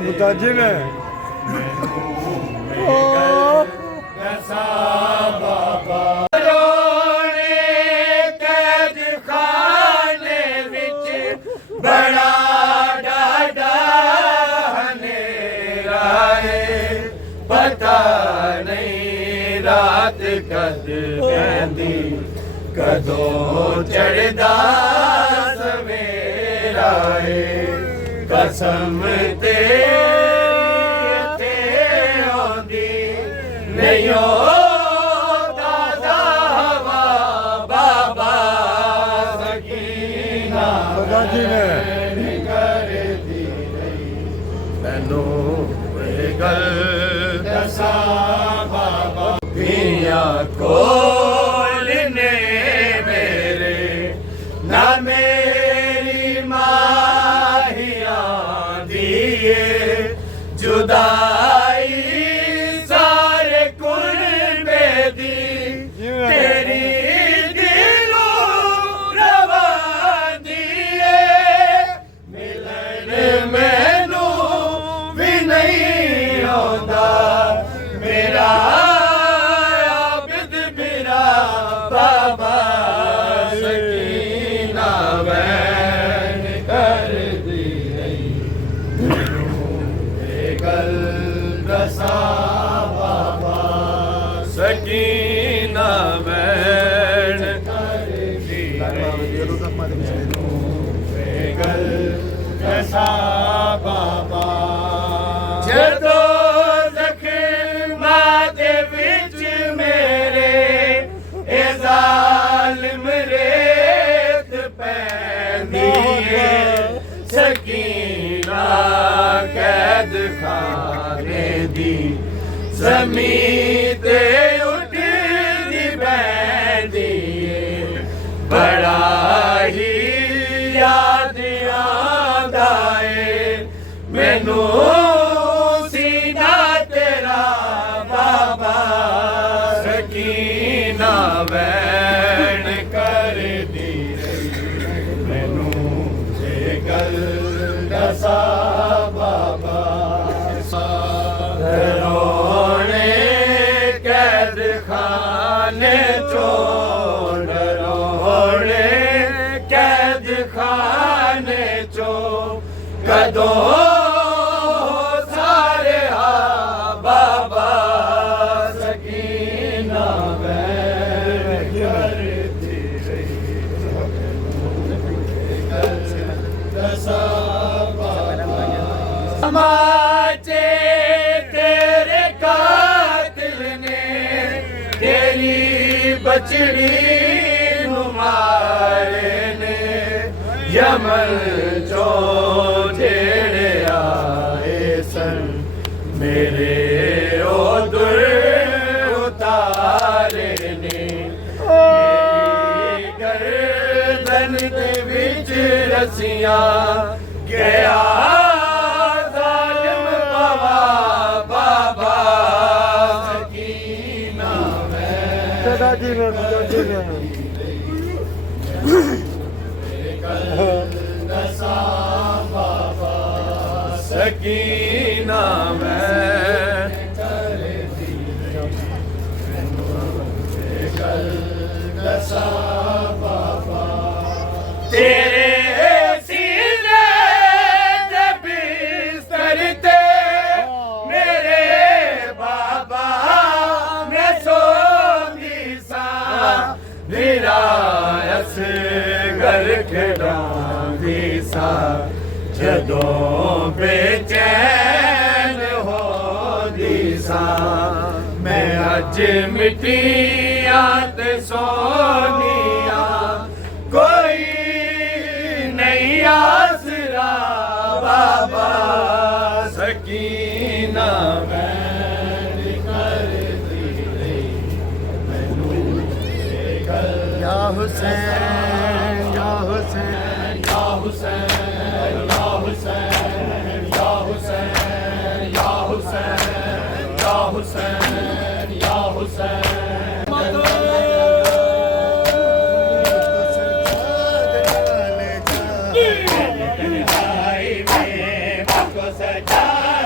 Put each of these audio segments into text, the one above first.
में पुताजी में बड़ा डाडा हनेरा है पता नहीं रात कद पैंदी कदों चढ़दा सवेरा है कसम ते आंदी नहीं ताजा हवा बाबा सकीना पुताजी में करदी मैनू गल दसा बाबा पिया कोल ने मेरे ना मेरी माहिया दिए जुदाई सारे कुर्बे दी तेरी दिलों रवा दिए मिलन मैनू भी नहीं आंदा मेरा आबिद मेरा बाबा सकीना वैन कर दी रही गल दसा बाबा सकीना वैन कर दी गल दसा बाबा जदो ज़ख़्मां दे विच मेरे ए ज़ालिम रेत पैंदी है सकीना कैद खाने दी ज़मीं ते उठदी बैंदी है बड़ा ही याद आंदा है मैनू सीना तेरा बाबा सकीना वैन कर दी मैनू ये गल दसा बाबा रोने कैद खाने चों रोने कैद खाने चों कदों सारे बाबा सकीना वैन करती रही दसा समाचे तेरे कातिल ने तेरी बचड़ी मारे ने यमन चो जेड़े आए सन मेरे ओदुर उतारे ने मेरी गर्दन दे विच रसियां गया ज़ालिम पवा बाबा सकीना पुताजी में पुताजी में दसा बाबा सकीना मैं दसा बाबा तेरे सीने दे बिस्तर ते मेरे बाबा मैं सोंदी सा निरायस घर खिड़ांदी सा जदों बेचैन होंदी सा मैं अज मिट्टियां ते सोनिया कोई नहीं आसरा बाबा सकीना वैन करदी रही मैनू या हुसैन या हुसैन या हुसैन या हुसैन या हुसैन या हुसैन या हुसैन या हुसैन सजा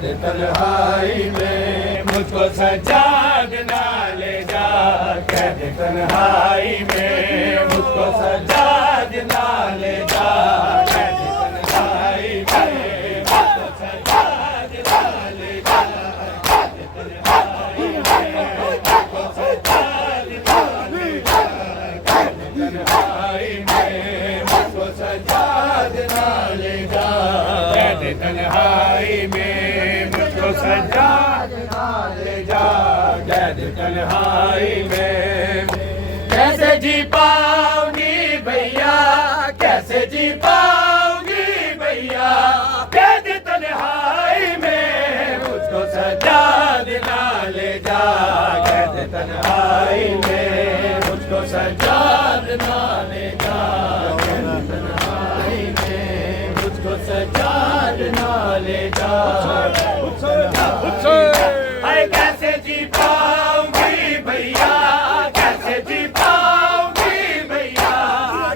कैद तन्हाई में, मुझको सजाद ना ले जा कैद तन्हाई में, मुझको सजाद ना ले जा कैद तन्हाई में, मुझको सजाद ना ले जा कैद तन्हाई में, मुझको सजाद ना ले जा कैद तन्हाई में, मुझको सजाद ना ले जा कैद तन्हाई में, मुझको सजाद ना ले जा कैद तन्हाई में। कैसे जी पाऊंगी भैया, कैसे जी पाऊंगी भैया कैद तन्हाई में, मुझको सजाद ना ले जा कैद तन्हाई में, मुझको सजाद ना ले जा कैद तन्हाई में, मुझको सजाद ना ले जा। हाय कैसे जी पाऊंगी भैया, कैसे जी पाऊंगी भैया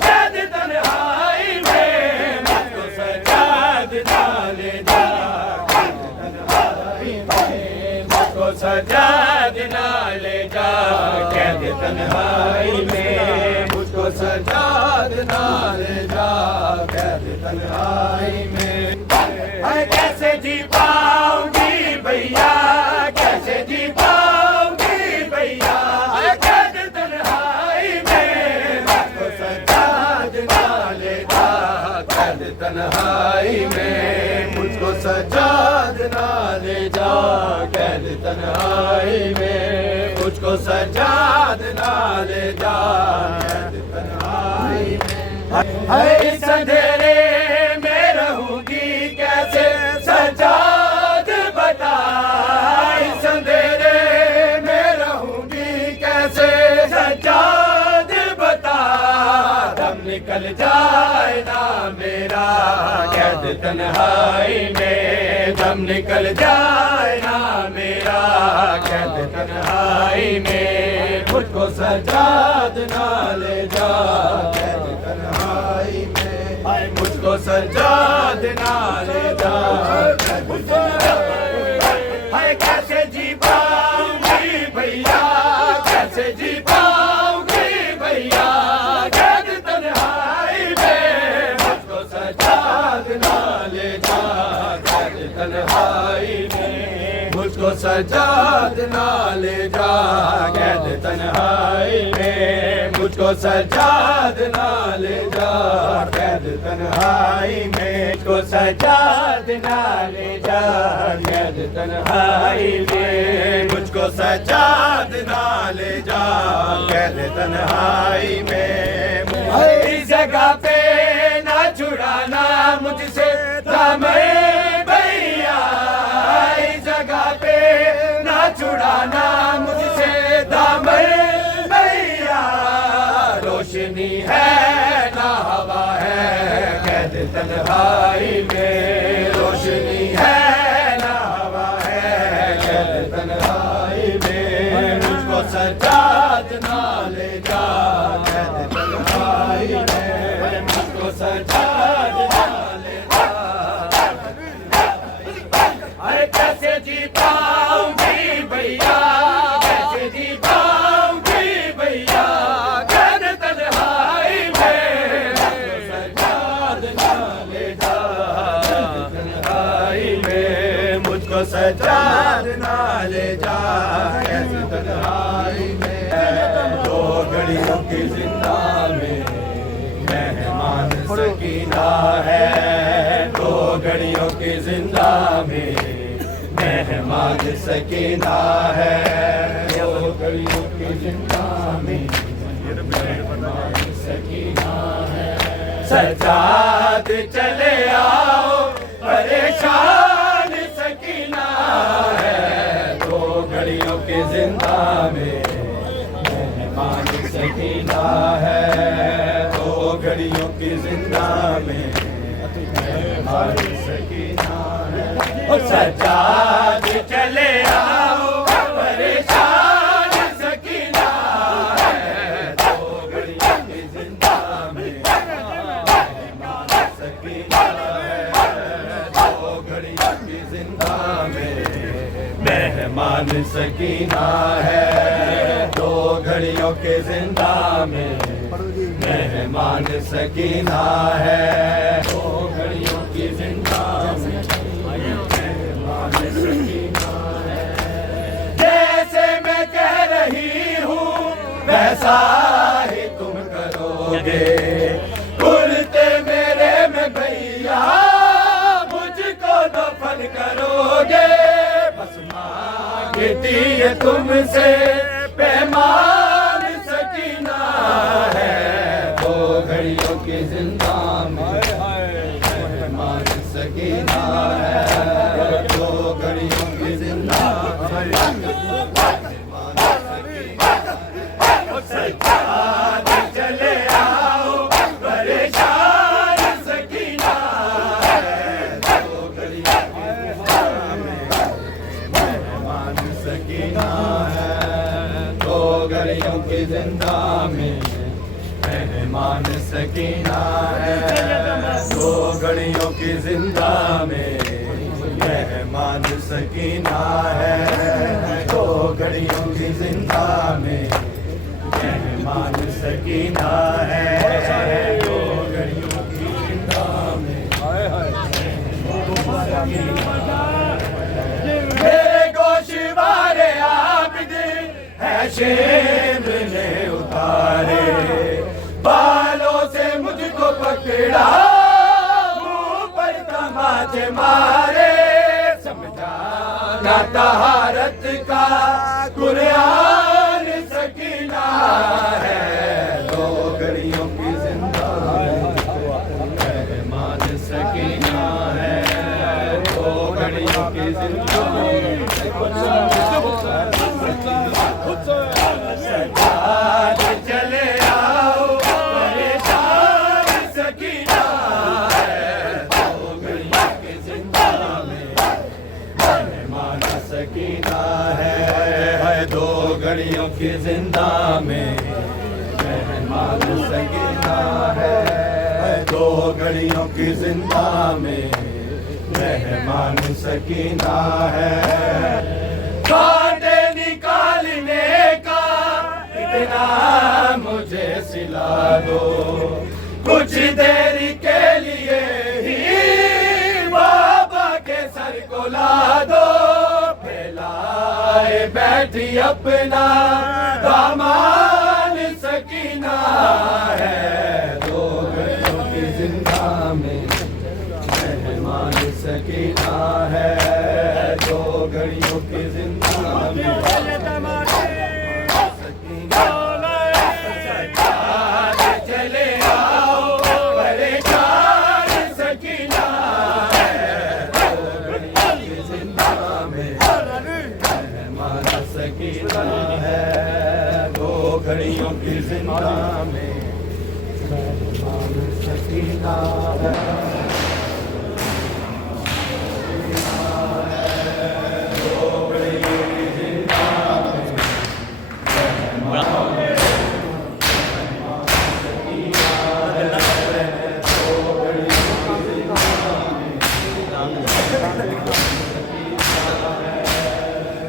कैद तन्हाई में, मुझको सजाद ना ले जा कैद तन्हाई में, मुझको सजाद ना ले जा कैद तन्हाई में, मुझको सजाद ना ले जा कैद तन्हाई में। हाय कैसे जी पाऊंगी भैया, कैसे जी पाऊंगी भैया कैद तन्हाई में, मुझको सजाद ना ले जा कैद तन्हाई में, मुझको सजाद ना ले जा कैद तन्हाई में, मुझको सजाद ना ले जा कैद तन्हाई में। हाय इस अंधेरे में रहूंगी कैसे सजाद बता, इस अंधेरे में रहूंगी कैसे सजाद बता, दम निकल जाए ना मेरा कैद तन्हाई में, दम निकल जाए ना मेरा कैद तन्हाई में, मुझको सजाद ना ले जा कैद तन्हाई में, मुझको सजाद ना ले जा। हाय कैसे जी पाऊंगी भैया, कैसे जी पाऊंगी भैया कैद तन्हाई में, मुझको सजाद ना ले जा कैद तन्हाई में, मुझको सजाद ना ले जा कैद तन्हाई में, मुझको सजाद ना ले जा कैद तन्हाई में, मुझको सजाद ना ले जा कैद तन्हाई में, मुझको सजाद ना ले जा कैद तन्हाई में। इस जगह पे ना छुड़ाना मुझसे दामन भैया, इस जगह पे ना छुड़ाना मुझसे दामन भैया, रोशनी है ना हवा है कैद तन्हाई में, रोशनी है ना हवा है कैद तन्हाई में, मुझको सजाद ना ले जा कैद तन्हाई में, मुझको सजाद ना ले जा। अरे कैसे जी पाऊंगी भैया, कैसे जी पाऊंगी भैया कैद तन्हाई में, मुझको सजाद ना ले जा कैद तन्हाई में, मुझको सजाद ना ले जा कैद तन्हाई में। दो घड़ियों की जिंदा में मेहमान सकीना है, दो घड़ियों की जिंदा में मेहमान सकीना है, दो घड़ियों की जिंदा में मेहमान सकीना है। सजाद चले आओ परेशान सकीना है, दो घड़ियों की जिंदा में मेहमान सकीना है, दो घड़ियों की जिंदा में मेहमान सकीना है। सजाद चले आओ परेशान सकीना है, दो घड़ियों की जिंदा में मेहमान सकीना है, दो घड़ियों की जिंदा में सकीना है, दो घड़ियों के जिंदा में मेहमान सकीना है, दो घड़ियों की जिंदा में मेहमान सकीना है। जैसे मैं कह रही हूँ वैसा ही तुम करोगे, उल्टे मेरे में भैया मुझको दफन करोगे। बस मांगती है तुमसे पैमान सकीना है, दो घड़ियों की जिंदा में पैमान सकीना है, दो घड़ियों की जिंदा सजाद चले आओ परेशान सकीना है, दो घड़ियों की जिंदा में मेहमान सकीना है, दो घड़ियों की जिंदा में मेहमान सकीना है, दो घड़ियों की जिंदा में मेहमान सकीना है, दो घड़ियों की जिंदा में मेहमान सकीना है, दो घड़ियों की जिंदा में मेरे गोशवारे आबिदीन है शेर ने उतारे, बालों से मुझको पकड़ा मुंह पर तमाचे मारे। समझाना तहारत का कुरान सकीना है, दो घड़ियों की जिंदा में मेहमान सकीना है, दो घड़ियों की जिंदा में सजाद चले आओ परेशान सकीना है, दो घड़ियों की जिंदा में मेहमान सकीना है, दो घड़ियों की जिंदा में मेहमान सकीना है, दो घड़ियों की जिंदा में मेहमान सकीना है। कांटे निकालने का इतना मुझे सिला दो, कुछ देर के लिए ही बाबा के सर को ला दो, फैलाए बैठी अपना दामान सकीना है, दो घड़ियों की जिंदा में मेहमान सकीना है, दो घड़ियों की जिंदा में सजाद चले आओ परेशान सकीना है, दो घड़ियों की जिंदा में मेहमान सकीना है, दो घड़ियों की जिंदा में मेहमान सकीना है।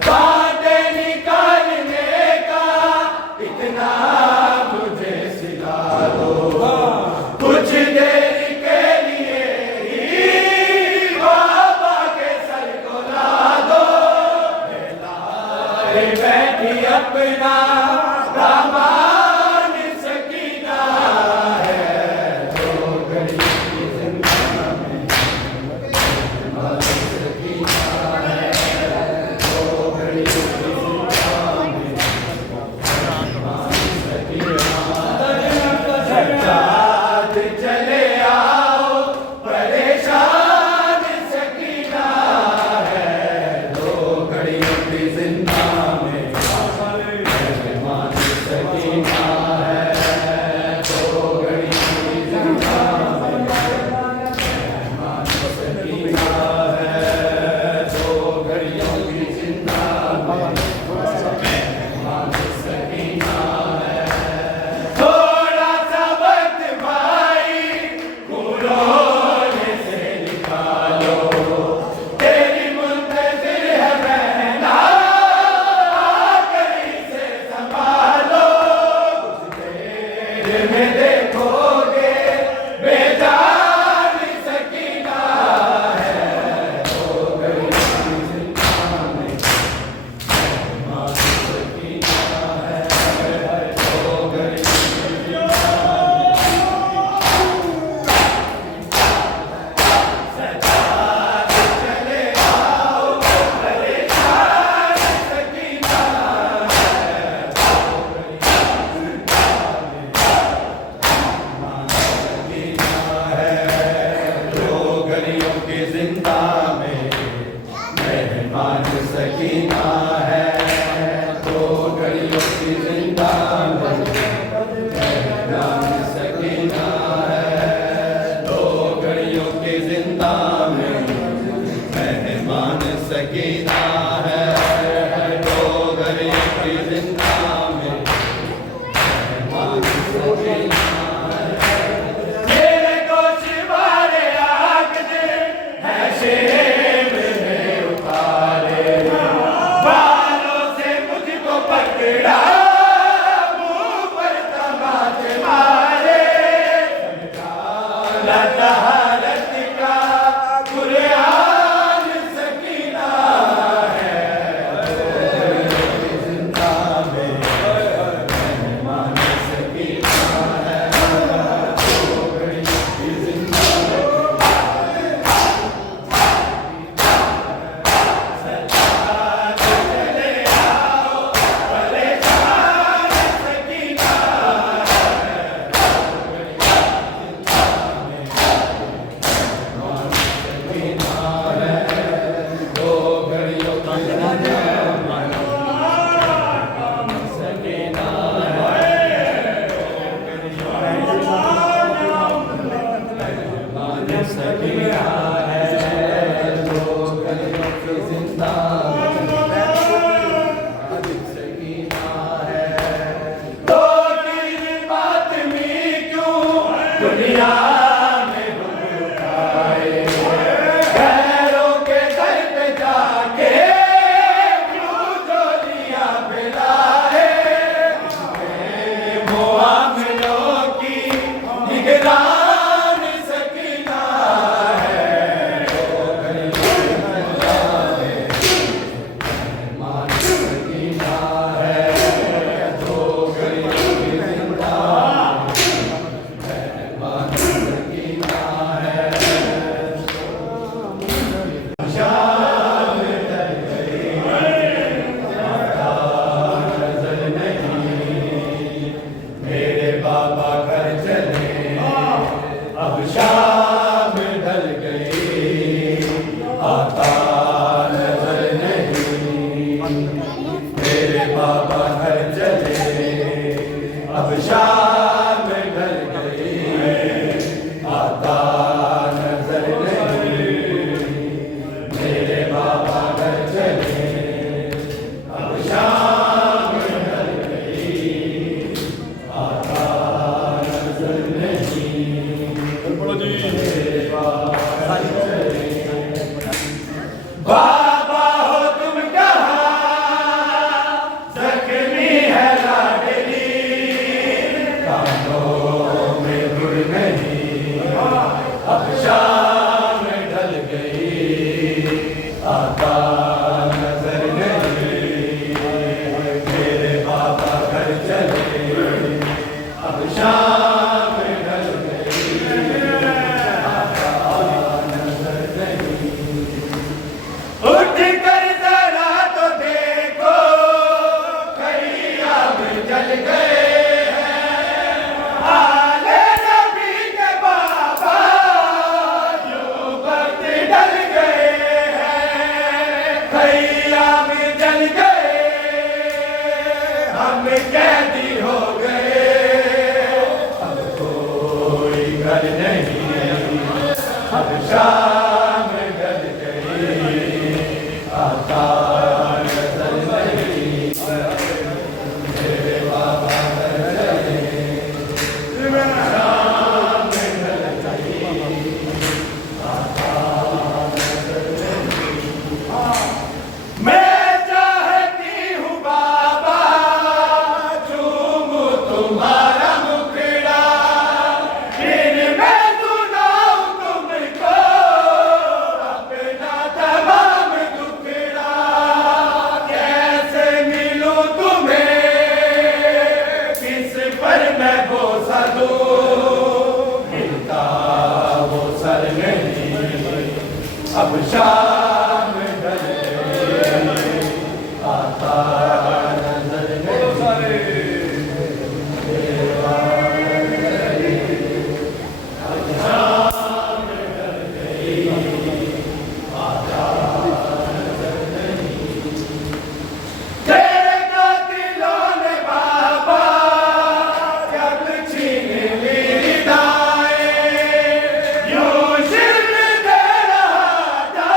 कांटे निकालने का इतना मुझे सिला दो, कुछ देर के लिए तहारत का कुरान सकीना है। जिंदा में मेहमान सकीना है। दुनिया में भुलाए गैरों के दर पे जाके क्यों जोलियां फैलाए। मुआमिलों की निगरान सकीना है। मेहमान सकीना है। दो गरीब जिंदा अब शाम ढल गई आता नजर नहीं। मेरे बाबा घर चले अब शाम ढल गई आता नजर नहीं। मेरे बाबा घर चले अब शाम ढल गई आता नजर नहीं। बाबा हो तुम कहाँ जख्मी है लाडली। कानों में गुर नहीं अब शाम ढल गई आता नजर नहीं। मेरे बाबा घर चले अब शाम ढल गई आता नजर नहीं। उठ कर जरा तो देखो खैयाम जल गए हैं। आले नबी के बाबा यूं वक्त डल गए हैं। खैयाम जल गए हम कैदी हो गए। अब कोई घर नहीं अब शाम ढल गई आता नजर नहीं। मेरे बाबा घर चले शाम ढल गई आता नजर नहीं। मैं चाहती हूँ बाबा चूमूं तुम्हारा मुखड़ा। फिर मैं सुनाऊं तुमको अपना तमाम दुखड़ा। कैसे मिलूं तुम्हें किस पर मैं बोसा दूं। मिलता वो सर नहीं अब शाम ढल गई आता नजर नहीं। तेरे कातिलों ने बाबा जब छीन ली दाएं यूं शिर दे रहा था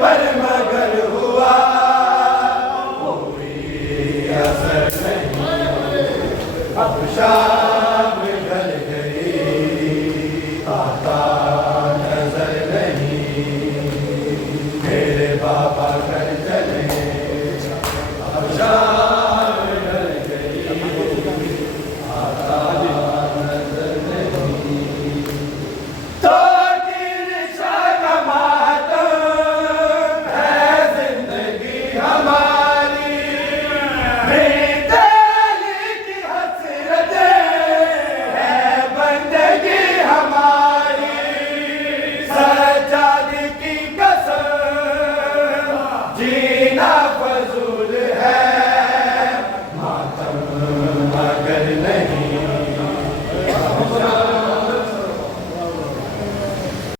पर मगर हुआ कोई असर नहीं। अब शाम ढल गई आता नजर नहीं, मेरे बाबा घर चले अब शाम ढल गई आता नजर नहीं। तो तिरछा का मातम है जिंदगी हमारी, बेदली की हसरतें है बंदगी हमारी। सज्जाद की कसम जीना